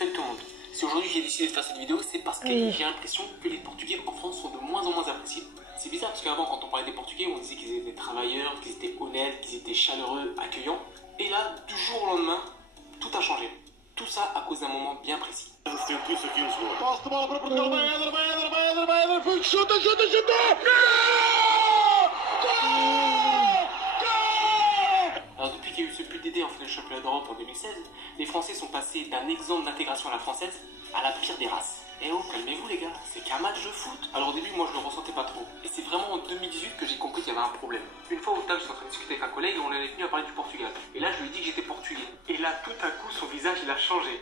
Salut tout le monde. Si aujourd'hui j'ai décidé de faire cette vidéo, c'est parce que j'ai l'impression que les Portugais en France sont de moins en moins appréciés. C'est bizarre parce qu'avant, quand on parlait des Portugais, on disait qu'ils étaient travailleurs, qu'ils étaient honnêtes, qu'ils étaient chaleureux, accueillants. Et là, du jour au lendemain, tout a changé. Tout ça à cause d'un moment bien précis. Alors depuis qu'il y a eu ce but d'aider en finale du championnat d'Europe en 2016, les Français sont passés d'un exemple d'intégration à la française à la pire des races. Eh oh, calmez-vous les gars, c'est qu'un match de foot. Alors au début, moi je le ressentais pas trop. Et c'est vraiment en 2018 que j'ai compris qu'il y avait un problème. Une fois au table, j'étais en train de discuter avec un collègue et on avait venu à parler du Portugal. Et là, je lui ai dit que j'étais portugais. Et là, tout à coup, son visage, il a changé.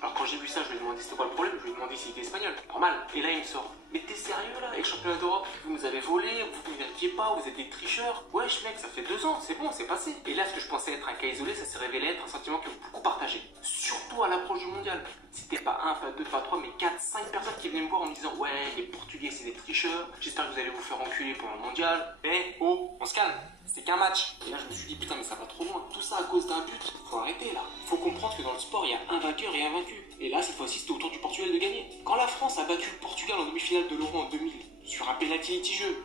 Alors quand j'ai vu ça, je lui ai demandé c'était quoi le problème, je lui ai demandé s'il était espagnol. Normal. Et là, il me sort. Mais t'es sérieux là, avec le championnat d'Europe, vous nous avez volé, vous ne vérifiez pas, vous êtes des tricheurs. Wesh mec, ça fait 2 ans, c'est bon, c'est passé. Et là, ce que je pensais être un cas isolé, ça s'est révélé être un sentiment que beaucoup partageaient. Surtout à l'approche du mondial. C'était pas 1, pas 2, pas 3, mais 4, 5 personnes qui venaient me voir en me disant ouais, les Portugais c'est des tricheurs, j'espère que vous allez vous faire enculer pendant le mondial. Eh oh, on se calme, c'est qu'un match. Et là, je me suis dit putain, mais ça va trop loin. Tout ça à cause d'un but. Faut arrêter là. Faut comprendre que dans le sport, il y a un vainqueur et un vaincu. Et là, cette fois-ci, c'était au tour du Portugal de gagner. Quand la France a battu le Portugal en demi-finale de l'Euro en 2000, sur un pénalty litigieux,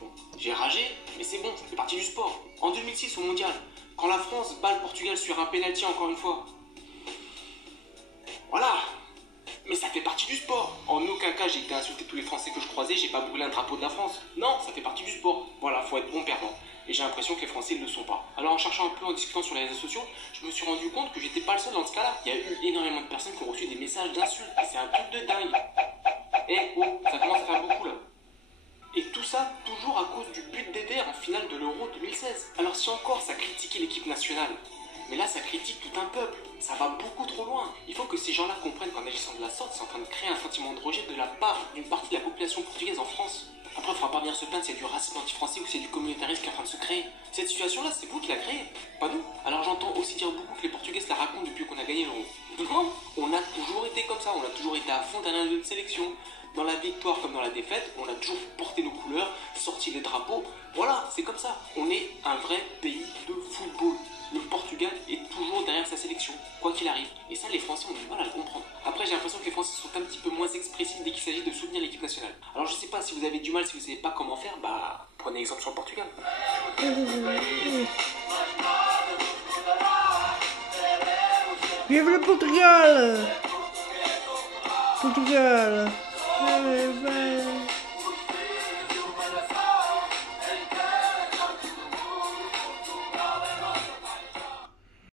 bon, j'ai ragé, mais c'est bon, ça fait partie du sport. En 2006 au mondial, quand la France bat le Portugal sur un pénalty encore une fois, voilà. Mais ça fait partie du sport. En aucun cas j'ai été insulter tous les Français que je croisais, j'ai pas brûlé un drapeau de la France. Non, ça fait partie du sport. Voilà, faut être bon perdant. Et j'ai l'impression que les Français ne le sont pas. Alors en cherchant un peu, en discutant sur les réseaux sociaux, je me suis rendu compte que j'étais pas le seul dans ce cas-là. Il y a eu énormément de personnes qui ont reçu des messages d'insultes. Et c'est un truc de dingue. Eh oh, ça commence à faire beaucoup là. Et tout ça, toujours à cause du but d'Eder en finale de l'Euro 2016. Alors si encore ça critiquait l'équipe nationale, mais là ça critique tout un peuple, ça va beaucoup trop loin. Il faut que ces gens-là comprennent qu'en agissant de la sorte, c'est en train de créer un sentiment de rejet de la part d'une partie de la population portugaise en France. Après, il ne faudra pas venir se plaindre s'il y a du racisme anti-français ou s'il y a du communautarisme qui est en train de se créer. Cette situation-là, c'est vous qui la créez, pas nous. Alors j'entends aussi dire beaucoup que les Portugais se la racontent depuis qu'on a gagné l'Euro. Non, on a toujours été comme ça, on a toujours été à fond derrière notre sélection. Dans la victoire comme dans la défaite, on a toujours porté nos couleurs, sorti les drapeaux. Voilà, c'est comme ça. On est un vrai pays de football. Le Portugal est toujours derrière sa sélection, quoi qu'il arrive. Et ça, les Français ont du mal à le comprendre. Après, j'ai l'impression que les Français sont un petit peu moins expressifs dès qu'il s'agit de soutenir l'équipe nationale. Alors, je sais pas si vous avez du mal, si vous savez pas comment faire, bah, prenez exemple sur le Portugal. Vive le Portugal! Portugal!